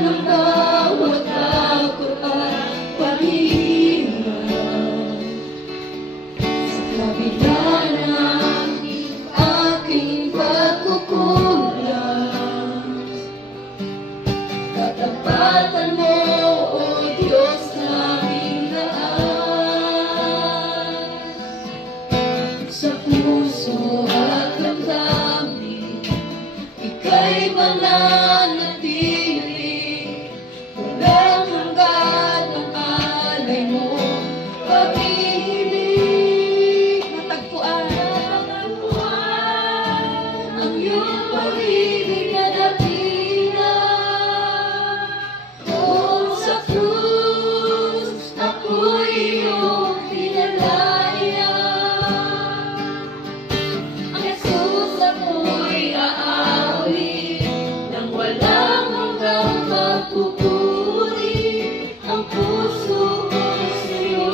ng bawat takot at pag-iingat. Sa kabila ng aking pagkukulang, katapatan mo, O Diyos naming lahat. Sa puso at damdamin, ika'y mananatili. Walang hanggan ang alay mo, pag-ibig. Natagpuan ang iyong pag-ibig na dakila. Kung sa krus ako'y iyong pinalaya, ang Jesus ako'y aawit nang walang hanggang pagpupuri. Ang puso ko'y sa'yo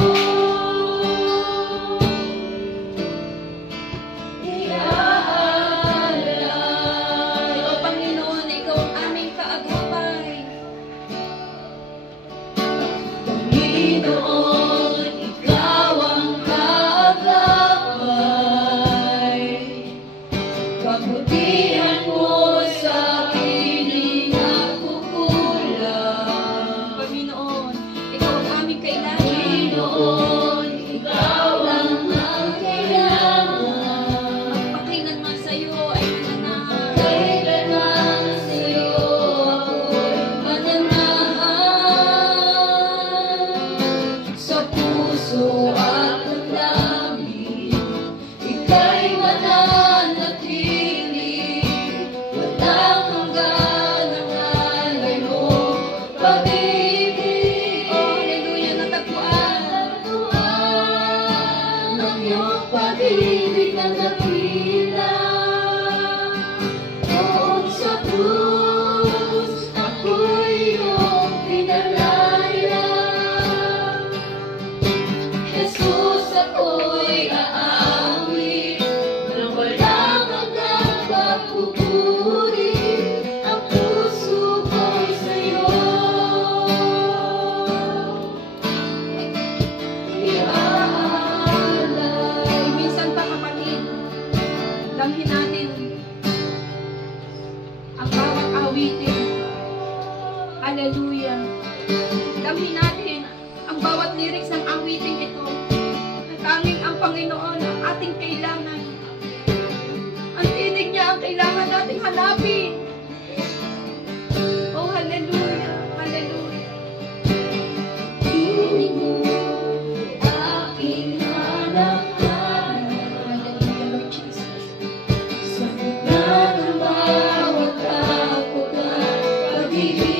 iaalay. O Panginoon, Ikaw ang aming kaagapay. Panginoon, Ikaw ang kaagapay. Kabutihan mo sa piling ako kulang. Panginoon, Ikaw ang aming kailangan. Panginoon, Ikaw lang ang kailangan. Ang pakinanman sa iyo ay mananahan. Kailanman sa iyo ako'y mananahan. Sa puso at damdamin, ika'y mananatili. Walang hanggan ang alay mo, pag-ibig. Oh, hallelujah, natagpuan ang iyong pag-ibig na dakila. Kung sa krus ako'y iyong pinalaya, Jesus ako'y aawit nang walang hanggang pagpupuri. Ang puso ko'y sa'yo iaalay. Minsan pa kapatid, damhin natin ang bawat awitin. Hallelujah. Damhin natin ang bawat lyrics ng awiting ito. Tanging ang Panginoon ang ating kailangan. Ang tinig niya ang kailangan nating hanapin. Oh, hallelujah, hallelujah. Tinig mo aking hanapan. Hallelujah, Lord Jesus. Sa gitna ng bawat takot at pag-ibig,